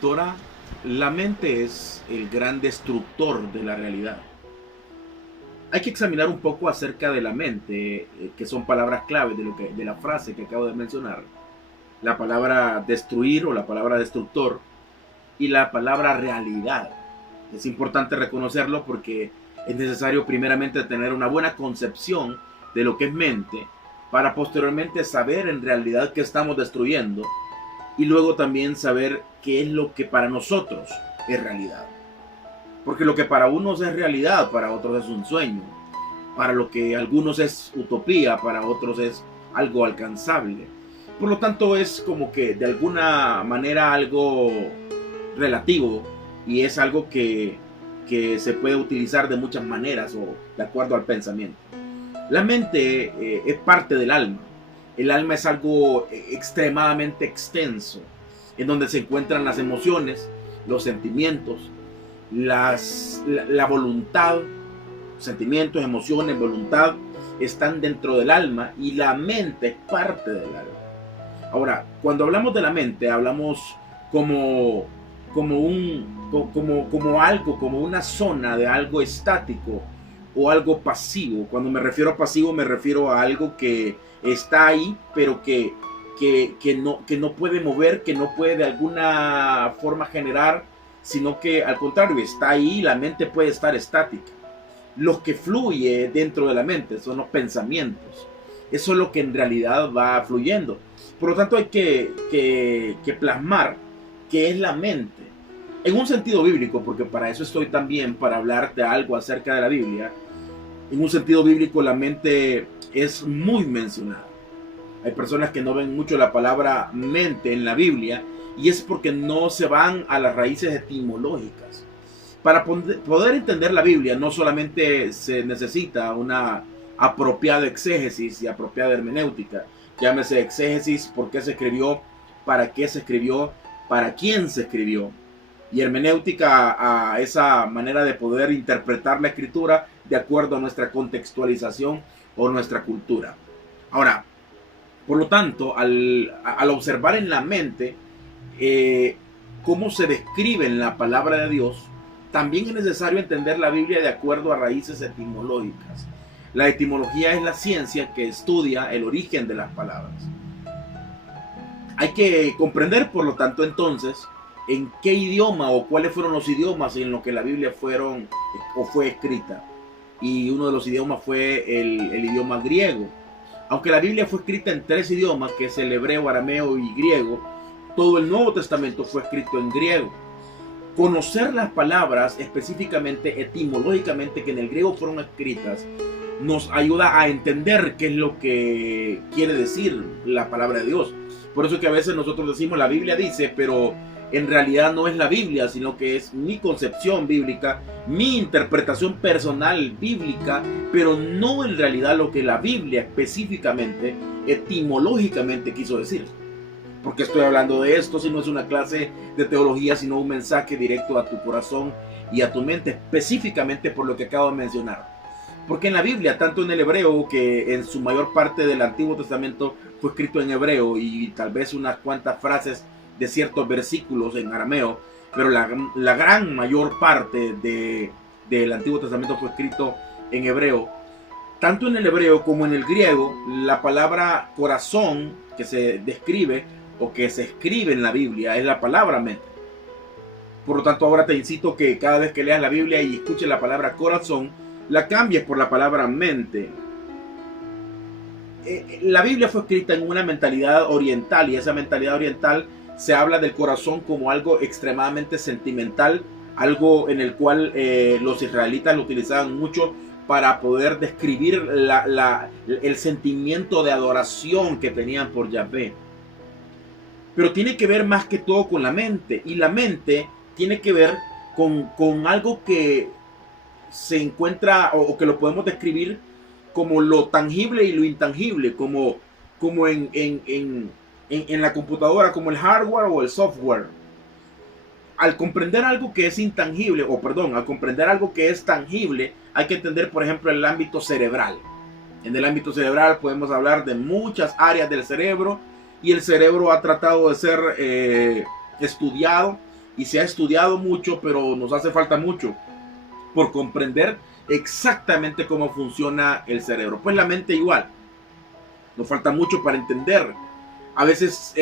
escritora, la mente es el gran destructor de la realidad. Hay que examinar un poco acerca de la mente, que son palabras clave de la frase que acabo de mencionar. La palabra destruir o la palabra destructor y la palabra realidad. Es importante reconocerlo porque es necesario primeramente tener una buena concepción de lo que es mente para posteriormente saber en realidad qué estamos destruyendo y luego también saber qué es lo que para nosotros es realidad. Porque lo que para unos es realidad, para otros es un sueño. Para lo que algunos es utopía, para otros es algo alcanzable. Por lo tanto es como que de alguna manera algo relativo y es algo que se puede utilizar de muchas maneras o de acuerdo al pensamiento. La mente es parte del alma. El alma es algo extremadamente extenso, en donde se encuentran las emociones, los sentimientos, la voluntad, sentimientos, emociones, voluntad, están dentro del alma y la mente es parte del alma. Ahora, cuando hablamos de la mente, hablamos como algo, como una zona de algo estático o algo pasivo. Cuando me refiero a pasivo, me refiero a algo que está ahí, pero que no puede mover, que no puede de alguna forma generar, sino que al contrario, está ahí y la mente puede estar estática. Lo que fluye dentro de la mente son los pensamientos. Eso es lo que en realidad va fluyendo. Por lo tanto, hay que plasmar qué es la mente. En un sentido bíblico, porque para eso estoy también, para hablarte algo acerca de la Biblia. En un sentido bíblico, la mente es muy mencionada. Hay personas que no ven mucho la palabra mente en la Biblia y es porque no se van a las raíces etimológicas. Para poder entender la Biblia no solamente se necesita una apropiada exégesis y apropiada hermenéutica. Llámese exégesis, por qué se escribió, para qué se escribió, para quién se escribió. Y hermenéutica a esa manera de poder interpretar la escritura de acuerdo a nuestra contextualización o nuestra cultura. Ahora, por lo tanto, al observar en la mente cómo se describe en la palabra de Dios, también es necesario entender la Biblia de acuerdo a raíces etimológicas. La etimología es la ciencia que estudia el origen de las palabras. Hay que comprender, por lo tanto, entonces, en qué idioma o cuáles fueron los idiomas en los que la Biblia fue escrita. Y uno de los idiomas fue el idioma griego. Aunque la Biblia fue escrita en 3 idiomas, que es el hebreo, arameo y griego, todo el Nuevo Testamento fue escrito en griego. Conocer las palabras específicamente, etimológicamente, que en el griego fueron escritas, nos ayuda a entender qué es lo que quiere decir la palabra de Dios. Por eso que a veces nosotros decimos la Biblia dice, pero en realidad no es la Biblia, sino que es mi concepción bíblica, mi interpretación personal bíblica, pero no en realidad lo que la Biblia específicamente, etimológicamente quiso decir. Porque estoy hablando de esto si no es una clase de teología, sino un mensaje directo a tu corazón y a tu mente, específicamente por lo que acabo de mencionar. Porque en la Biblia, tanto en el hebreo, que en su mayor parte del Antiguo Testamento fue escrito en hebreo y tal vez unas cuantas frases de ciertos versículos en arameo, pero la gran mayor parte del Antiguo Testamento fue escrito en hebreo. Tanto en el hebreo como en el griego, la palabra corazón que se describe o que se escribe en la Biblia es la palabra mente. Por lo tanto, ahora te incito que cada vez que leas la Biblia y escuches la palabra corazón, la cambies por la palabra mente. La Biblia fue escrita en una mentalidad oriental y esa mentalidad oriental se habla del corazón como algo extremadamente sentimental, algo en el cual los israelitas lo utilizaban mucho para poder describir el sentimiento de adoración que tenían por Yahvé. Pero tiene que ver más que todo con la mente, y la mente tiene que ver con algo que se encuentra o que lo podemos describir como lo tangible y lo intangible, como en la computadora, como el hardware o el software. Al comprender algo que es intangible, al comprender algo que es tangible, hay que entender, por ejemplo, el ámbito cerebral. En el ámbito cerebral podemos hablar de muchas áreas del cerebro y el cerebro ha tratado de ser estudiado y se ha estudiado mucho, pero nos hace falta mucho por comprender exactamente cómo funciona el cerebro. Pues la mente igual, nos falta mucho para entender. A veces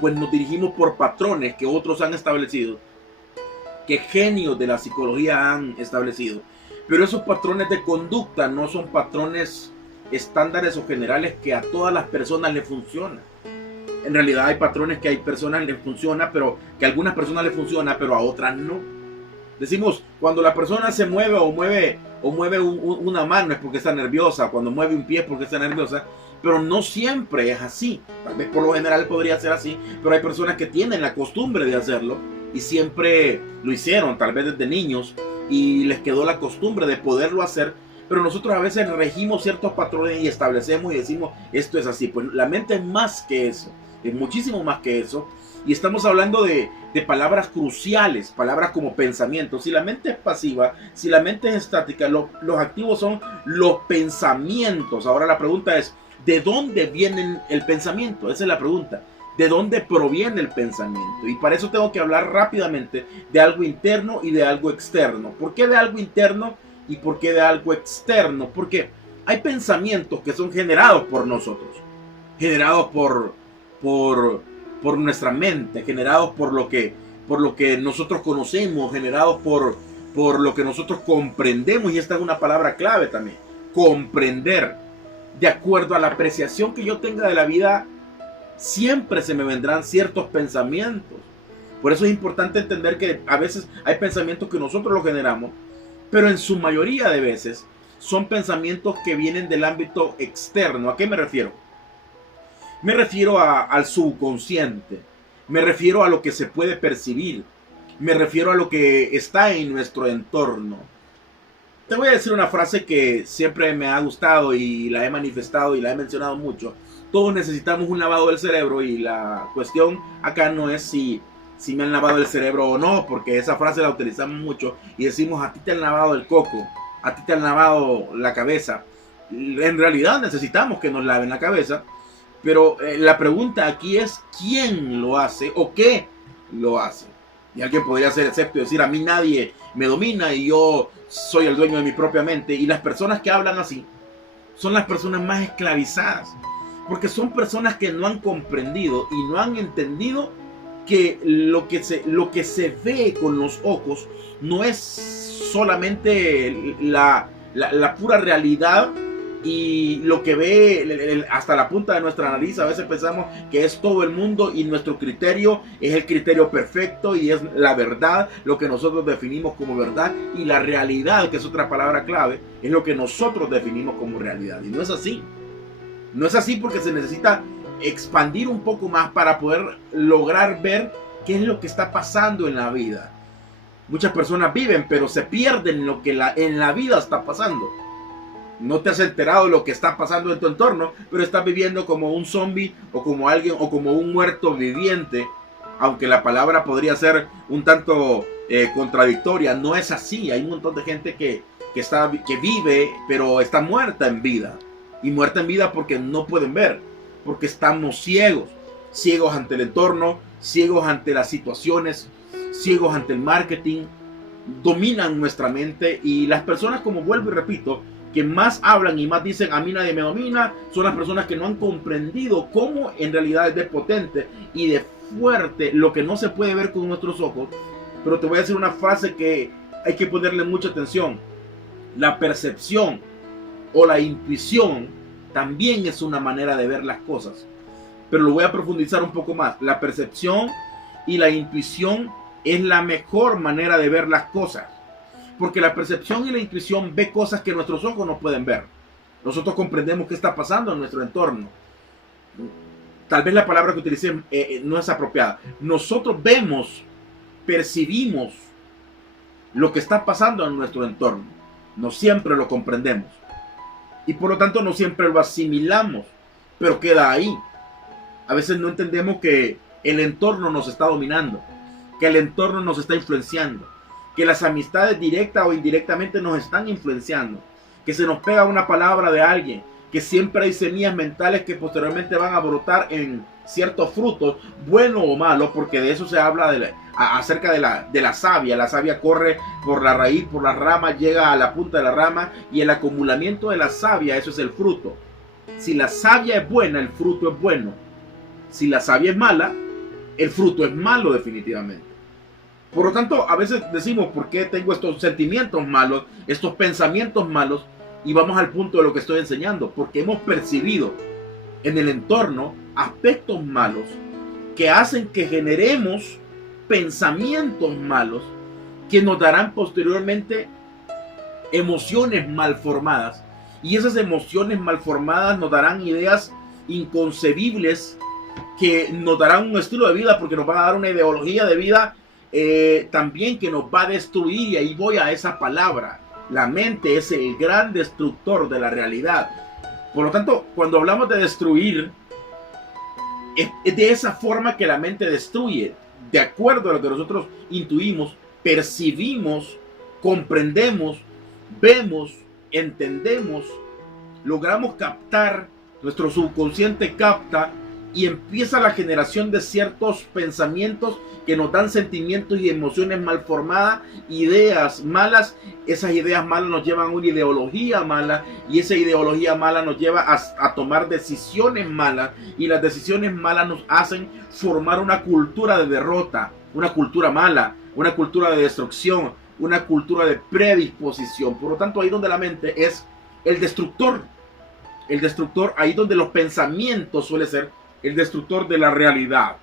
pues nos dirigimos por patrones que otros han establecido, que genios de la psicología han establecido, pero esos patrones de conducta no son patrones estándares o generales que a todas las personas les funcionan. En realidad hay patrones que a personas les funciona, pero que a algunas personas les funciona, pero a otras no. Decimos, cuando la persona se mueve o mueve una mano es porque está nerviosa, cuando mueve un pie es porque está nerviosa, pero no siempre es así. Tal vez por lo general podría ser así, pero hay personas que tienen la costumbre de hacerlo y siempre lo hicieron, tal vez desde niños, y les quedó la costumbre de poderlo hacer. Pero nosotros a veces regimos ciertos patrones y establecemos y decimos, esto es así. Pues la mente es más que eso, es muchísimo más que eso. Y estamos hablando de palabras cruciales, palabras como pensamiento. Si la mente es pasiva, si la mente es estática, los activos son los pensamientos. Ahora la pregunta es, ¿de dónde viene el pensamiento? Esa es la pregunta. ¿De dónde proviene el pensamiento? Y para eso tengo que hablar rápidamente de algo interno y de algo externo. ¿Por qué de algo interno y por qué de algo externo? Porque hay pensamientos que son generados por nosotros, generados por nuestra mente, generados por lo que nosotros conocemos, generados por lo que nosotros comprendemos. Y esta es una palabra clave también, comprender. De acuerdo a la apreciación que yo tenga de la vida, siempre se me vendrán ciertos pensamientos. Por eso es importante entender que a veces hay pensamientos que nosotros los generamos, pero en su mayoría de veces son pensamientos que vienen del ámbito externo. ¿A qué me refiero? Me refiero al subconsciente, me refiero a lo que se puede percibir, me refiero a lo que está en nuestro entorno. Te voy a decir una frase que siempre me ha gustado y la he manifestado y la he mencionado mucho. Todos necesitamos un lavado del cerebro, y la cuestión acá no es si me han lavado el cerebro o no, porque esa frase la utilizamos mucho y decimos, a ti te han lavado el coco, a ti te han lavado la cabeza. En realidad necesitamos que nos laven la cabeza, pero la pregunta aquí es ¿quién lo hace o qué lo hace? Y alguien podría ser escéptico y decir, a mí nadie me domina y yo soy el dueño de mi propia mente. Y las personas que hablan así son las personas más esclavizadas, porque son personas que no han comprendido y no han entendido que lo que se ve con los ojos no es solamente la pura realidad y lo que ve hasta la punta de nuestra nariz. A veces pensamos que es todo el mundo y nuestro criterio es el criterio perfecto y es la verdad, lo que nosotros definimos como verdad, y la realidad, que es otra palabra clave, es lo que nosotros definimos como realidad. Y no es así. No es así, porque se necesita expandir un poco más para poder lograr ver qué es lo que está pasando en la vida. Muchas personas viven, pero se pierden lo que en la vida está pasando. No te has enterado de lo que está pasando en tu entorno, pero estás viviendo como un zombie o como alguien o como un muerto viviente, aunque la palabra podría ser un tanto contradictoria. No es así. Hay un montón de gente que vive, pero está muerta en vida. Y muerta en vida porque no pueden ver, porque estamos ciegos ante el entorno, ciegos ante las situaciones, ciegos ante el marketing. Dominan nuestra mente, y las personas, como vuelvo y repito, que más hablan y más dicen a mí nadie me domina, son las personas que no han comprendido cómo en realidad es de potente y de fuerte lo que no se puede ver con nuestros ojos. Pero te voy a decir una frase que hay que ponerle mucha atención. La percepción o la intuición también es una manera de ver las cosas, pero lo voy a profundizar un poco más. La percepción y la intuición es la mejor manera de ver las cosas, porque la percepción y la intuición ve cosas que nuestros ojos no pueden ver. Nosotros comprendemos qué está pasando en nuestro entorno. Tal vez la palabra que utilicé no es apropiada. Nosotros vemos, percibimos lo que está pasando en nuestro entorno. No siempre lo comprendemos, y por lo tanto no siempre lo asimilamos, pero queda ahí. A veces no entendemos que el entorno nos está dominando, que el entorno nos está influenciando, que las amistades directa o indirectamente nos están influenciando, que se nos pega una palabra de alguien, que siempre hay semillas mentales que posteriormente van a brotar en ciertos frutos, bueno o malo, porque de eso se habla acerca de la savia. La savia corre por la raíz, por las ramas, llega a la punta de la rama, y el acumulamiento de la savia, eso es el fruto. Si la savia es buena, el fruto es bueno. Si la savia es mala, el fruto es malo definitivamente. Por lo tanto, a veces decimos, ¿por qué tengo estos sentimientos malos, estos pensamientos malos? Y vamos al punto de lo que estoy enseñando, porque hemos percibido en el entorno aspectos malos que hacen que generemos pensamientos malos que nos darán posteriormente emociones mal formadas, y esas emociones mal formadas nos darán ideas inconcebibles que nos darán un estilo de vida, porque nos van a dar una ideología de vida también que nos va a destruir. Y ahí voy a esa palabra. La mente es el gran destructor de la realidad. Por lo tanto, cuando hablamos de destruir, es de esa forma que la mente destruye, de acuerdo a lo que nosotros intuimos, percibimos, comprendemos, vemos, entendemos, logramos captar, nuestro subconsciente capta, y empieza la generación de ciertos pensamientos que nos dan sentimientos y emociones mal formadas, ideas malas. Esas ideas malas nos llevan a una ideología mala, y esa ideología mala nos lleva a tomar decisiones malas, y las decisiones malas nos hacen formar una cultura de derrota, una cultura mala, una cultura de destrucción, una cultura de predisposición. Por lo tanto, ahí donde la mente es el destructor, ahí donde los pensamientos suele ser el destructor de la realidad.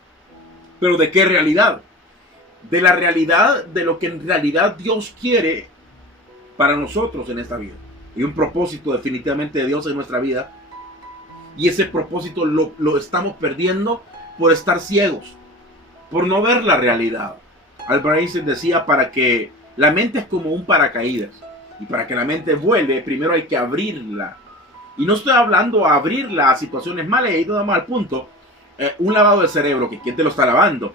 ¿Pero de qué realidad? De la realidad, de lo que en realidad Dios quiere para nosotros en esta vida. Y un propósito definitivamente de Dios en nuestra vida. Y ese propósito lo estamos perdiendo por estar ciegos, por no ver la realidad. Albert Einstein decía, para que la mente es como un paracaídas, y para que la mente vuele, primero hay que abrirla. Y no estoy hablando a abrirla a situaciones malas, y ahí nada más al punto. Un lavado de cerebro, que ¿quién te lo está lavando?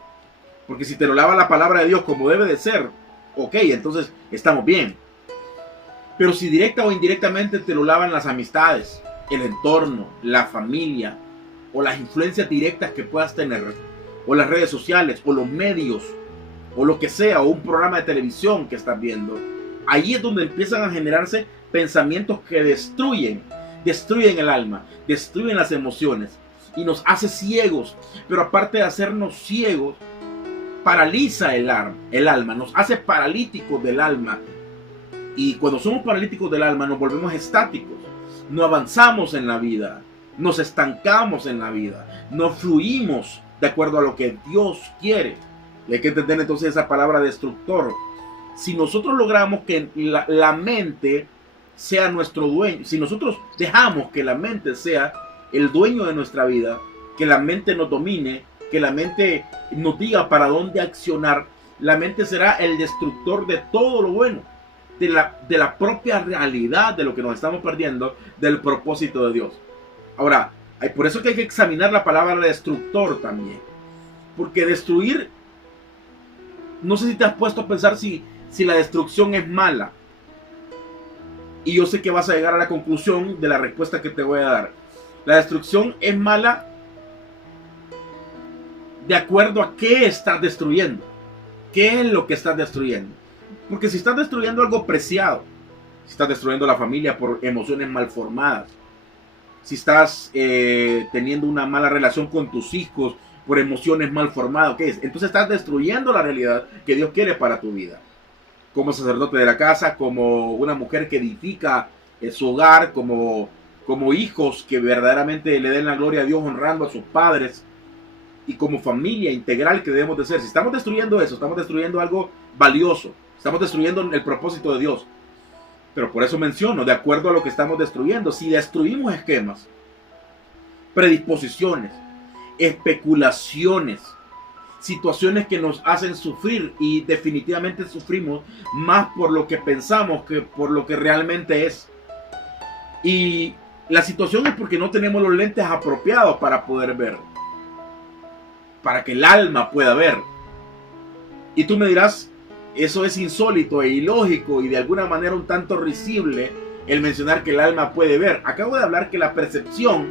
Porque si te lo lava la palabra de Dios como debe de ser, ok, entonces estamos bien. Pero si directa o indirectamente te lo lavan las amistades, el entorno, la familia, o las influencias directas que puedas tener, o las redes sociales, o los medios, o lo que sea, o un programa de televisión que estás viendo, ahí es donde empiezan a generarse pensamientos que destruyen el alma, destruyen las emociones, y nos hace ciegos. Pero aparte de hacernos ciegos, paraliza el alma, nos hace paralíticos del alma. Y cuando somos paralíticos del alma, nos volvemos estáticos, no avanzamos en la vida, nos estancamos en la vida, no fluimos de acuerdo a lo que Dios quiere. Y hay que entender entonces esa palabra destructor. Si nosotros logramos que la mente sea nuestro dueño, si nosotros dejamos que la mente sea el dueño de nuestra vida, que la mente nos domine, que la mente nos diga para dónde accionar, la mente será el destructor de todo lo bueno, de la propia realidad, de lo que nos estamos perdiendo, del propósito de Dios. Ahora, por eso que hay que examinar la palabra destructor también, porque destruir, no sé si te has puesto a pensar si la destrucción es mala, y yo sé que vas a llegar a la conclusión de la respuesta que te voy a dar. La destrucción es mala de acuerdo a qué estás destruyendo. ¿Qué es lo que estás destruyendo? Porque si estás destruyendo algo preciado, si estás destruyendo la familia por emociones mal formadas, si estás teniendo una mala relación con tus hijos por emociones mal formadas, ¿qué es? Entonces estás destruyendo la realidad que Dios quiere para tu vida. Como sacerdote de la casa, como una mujer que edifica su hogar, como hijos que verdaderamente le den la gloria a Dios honrando a sus padres, y como familia integral que debemos de ser. Si estamos destruyendo eso, estamos destruyendo algo valioso, estamos destruyendo el propósito de Dios. Pero por eso menciono, de acuerdo a lo que estamos destruyendo. Si destruimos esquemas, predisposiciones, especulaciones, situaciones que nos hacen sufrir, y definitivamente sufrimos más por lo que pensamos que por lo que realmente es. Y la situación es porque no tenemos los lentes apropiados para poder ver, para que el alma pueda ver. Y tú me dirás, eso es insólito e ilógico y de alguna manera un tanto risible el mencionar que el alma puede ver. Acabo de hablar que la percepción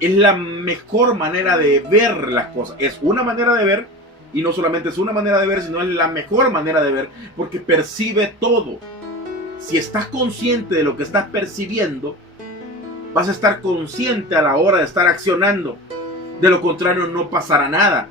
es la mejor manera de ver las cosas. Es una manera de ver, y no solamente es una manera de ver, sino es la mejor manera de ver, porque percibe todo. Si estás consciente de lo que estás percibiendo, vas a estar consciente a la hora de estar accionando. De lo contrario, no pasará nada.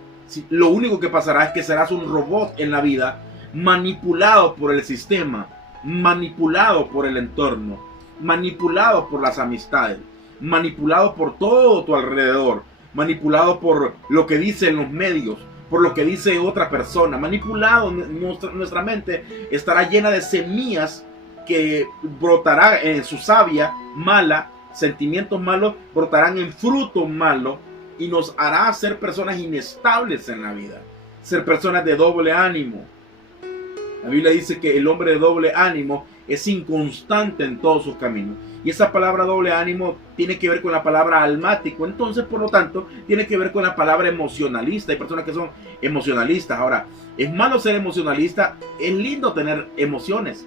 Lo único que pasará es que serás un robot en la vida, manipulado por el sistema, manipulado por el entorno, manipulado por las amistades, manipulado por todo tu alrededor, manipulado por lo que dicen los medios, por lo que dice otra persona, manipulado. Nuestra mente estará llena de semillas que brotará en su savia mala, sentimientos malos brotarán en fruto malo y nos hará ser personas inestables en la vida, ser personas de doble ánimo. La Biblia dice que el hombre de doble ánimo es inconstante en todos sus caminos. Y esa palabra doble ánimo tiene que ver con la palabra almático. Entonces, por lo tanto, tiene que ver con la palabra emocionalista. Hay personas que son emocionalistas. Ahora, es malo ser emocionalista. Es lindo tener emociones.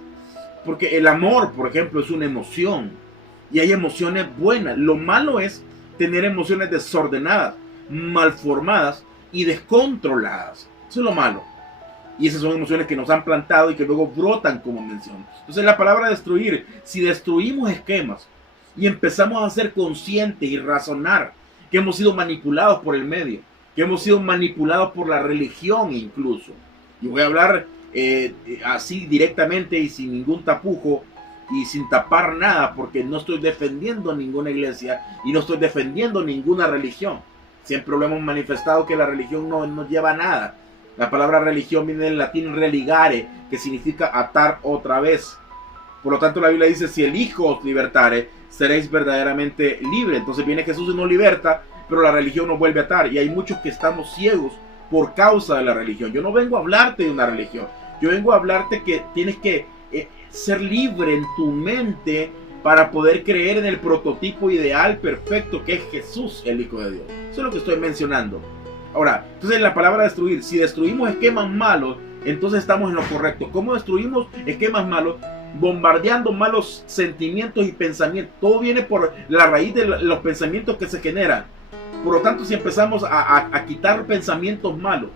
Porque el amor, por ejemplo, es una emoción. Y hay emociones buenas. Lo malo es tener emociones desordenadas, malformadas y descontroladas. Eso es lo malo. Y esas son emociones que nos han plantado y que luego brotan como mención. Entonces la palabra destruir, si destruimos esquemas y empezamos a ser conscientes y razonar que hemos sido manipulados por el medio, que hemos sido manipulados por la religión incluso. Y voy a hablar así directamente y sin ningún tapujo y sin tapar nada, porque no estoy defendiendo ninguna iglesia y no estoy defendiendo ninguna religión. Siempre lo hemos manifestado que la religión no lleva a nada. La palabra religión viene del latín religare, que significa atar otra vez. Por lo tanto, la Biblia dice, si el Hijo os libertare, seréis verdaderamente libres. Entonces viene Jesús y nos liberta, pero la religión nos vuelve a atar. Y hay muchos que estamos ciegos por causa de la religión. Yo no vengo a hablarte de una religión. Yo vengo a hablarte que tienes que ser libre en tu mente para poder creer en el prototipo ideal perfecto que es Jesús, el Hijo de Dios. Eso es lo que estoy mencionando. Ahora, entonces la palabra destruir, si destruimos esquemas malos, entonces estamos en lo correcto. ¿Cómo destruimos esquemas malos? Bombardeando malos sentimientos y pensamientos. Todo viene por la raíz de los pensamientos que se generan. Por lo tanto, si empezamos a quitar pensamientos malos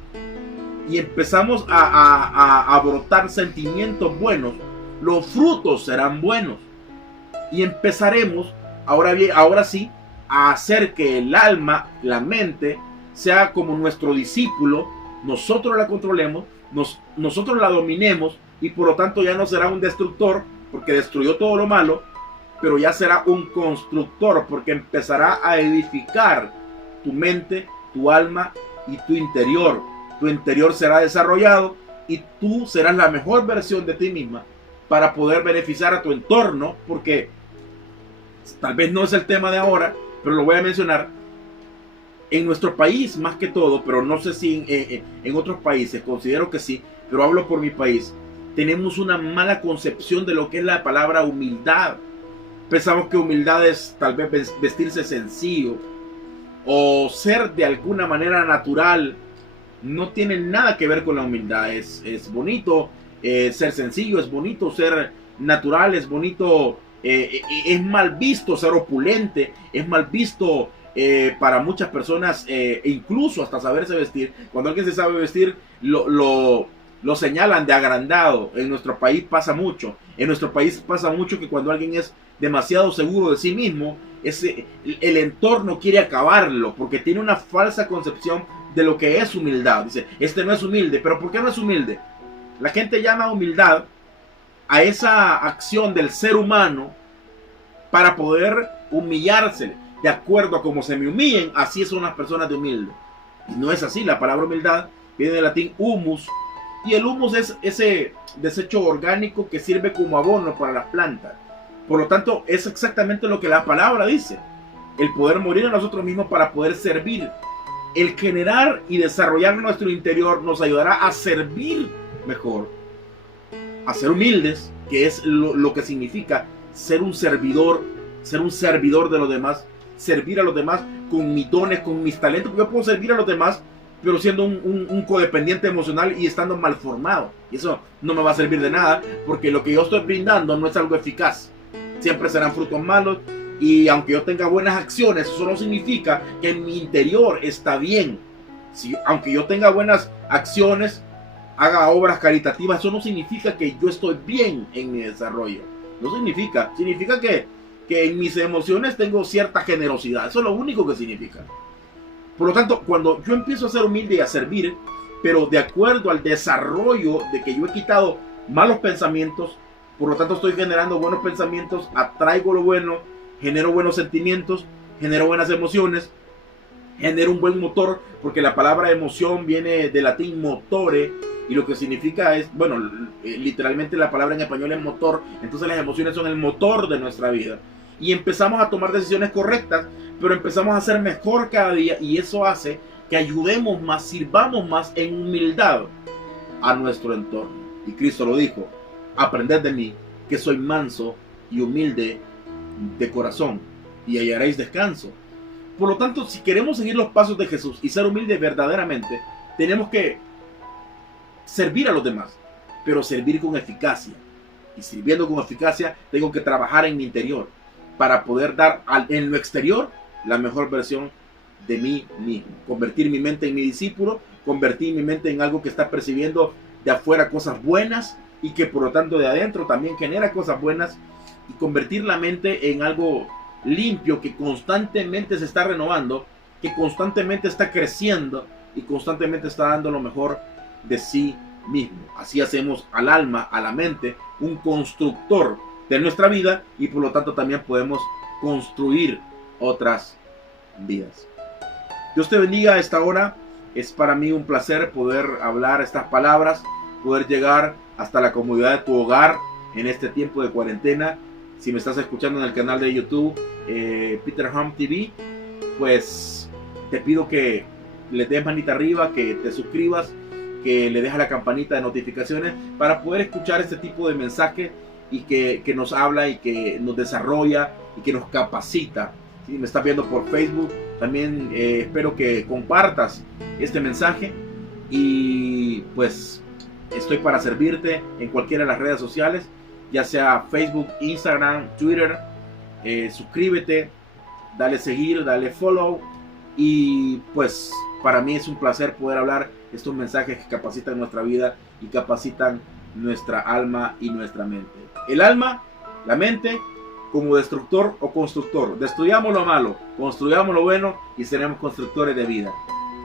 y empezamos a brotar sentimientos buenos, los frutos serán buenos. Y empezaremos, ahora sí, a hacer que el alma, la mente, sea como nuestro discípulo, nosotros la controlemos, nosotros la dominemos, y por lo tanto ya no será un destructor, porque destruyó todo lo malo, pero ya será un constructor, porque empezará a edificar tu mente, tu alma y tu interior. Tu interior será desarrollado y tú serás la mejor versión de ti misma para poder beneficiar a tu entorno, porque tal vez no es el tema de ahora, pero lo voy a mencionar. En nuestro país más que todo, pero no sé si en otros países, considero que sí, pero hablo por mi país, tenemos una mala concepción de lo que es la palabra humildad. Pensamos que humildad es tal vez vestirse sencillo o ser de alguna manera natural. No tiene nada que ver con la humildad. Es bonito ser sencillo, es bonito ser natural, es bonito, es mal visto ser opulente, es mal visto para muchas personas, incluso hasta saberse vestir. Cuando alguien se sabe vestir, lo señalan de agrandado. En nuestro país pasa mucho. En nuestro país pasa mucho que cuando alguien es demasiado seguro de sí mismo, el entorno quiere acabarlo, porque tiene una falsa concepción de lo que es humildad. Dice, este no es humilde. ¿Pero por qué no es humilde? La gente llama humildad a esa acción del ser humano para poder humillarse. De acuerdo a cómo se me humillen, así son las personas de humilde. Y no es así. La palabra humildad viene del latín humus, y el humus es ese desecho orgánico que sirve como abono para las plantas. Por lo tanto, es exactamente lo que la palabra dice: el poder morir a nosotros mismos para poder servir. El generar y desarrollar nuestro interior nos ayudará a servir mejor, a ser humildes, que es lo que significa ser un servidor de los demás, servir a los demás con mis dones, con mis talentos. Porque yo puedo servir a los demás, pero siendo un codependiente emocional y estando mal formado. Y eso no me va a servir de nada, porque lo que yo estoy brindando no es algo eficaz. Siempre serán frutos malos Y aunque yo tenga buenas acciones, eso no significa que mi interior está bien. Aunque yo tenga buenas acciones, haga obras caritativas, eso no significa que yo estoy bien en mi desarrollo. No significa. Significa que en mis emociones tengo cierta generosidad. Eso es lo único que significa. Por lo tanto, cuando yo empiezo a ser humilde y a servir, pero de acuerdo al desarrollo de que yo he quitado malos pensamientos, por lo tanto estoy generando buenos pensamientos, atraigo lo bueno, genero buenos sentimientos, genero buenas emociones, genero un buen motor, porque la palabra emoción viene del latín motore, y lo que significa es, bueno, literalmente la palabra en español es motor, entonces las emociones son el motor de nuestra vida. Y empezamos a tomar decisiones correctas, pero empezamos a ser mejor cada día, y eso hace que ayudemos más, sirvamos más en humildad a nuestro entorno. Y Cristo lo dijo: aprended de mí, que soy manso y humilde de corazón, y hallaréis descanso. Por lo tanto, si queremos seguir los pasos de Jesús y ser humildes verdaderamente, tenemos que servir a los demás, pero servir con eficacia. Y sirviendo con eficacia, tengo que trabajar en mi interior para poder dar en lo exterior la mejor versión de mí mismo. Convertir mi mente en mi discípulo, convertir mi mente en algo que está percibiendo de afuera cosas buenas y que por lo tanto de adentro también genera cosas buenas, y convertir la mente en algo limpio que constantemente se está renovando, que constantemente está creciendo y constantemente está dando lo mejor de sí mismo. Así hacemos al alma, a la mente, un constructor de nuestra vida, y por lo tanto también podemos construir otras vidas. Dios te bendiga a esta hora. Es para mí un placer poder hablar estas palabras, poder llegar hasta la comodidad de tu hogar en este tiempo de cuarentena. Si me estás escuchando en el canal de YouTube Peter Hum TV, pues te pido que le des manita arriba, que te suscribas, que le dejes la campanita de notificaciones para poder escuchar este tipo de mensaje y que nos habla y que nos desarrolla y que nos capacita. Si me estás viendo por Facebook, también espero que compartas este mensaje, y pues estoy para servirte en cualquiera de las redes sociales, ya sea Facebook, Instagram, Twitter. Suscríbete, dale seguir, dale follow, y pues para mí es un placer poder hablar estos mensajes que capacitan nuestra vida y capacitan nuestra alma y nuestra mente. El alma, la mente, como destructor o constructor. Destruyamos lo malo, construyamos lo bueno y seremos constructores de vida.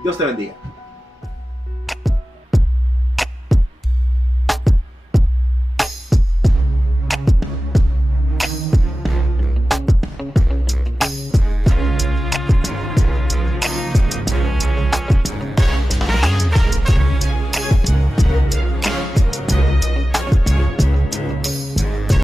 Dios te bendiga.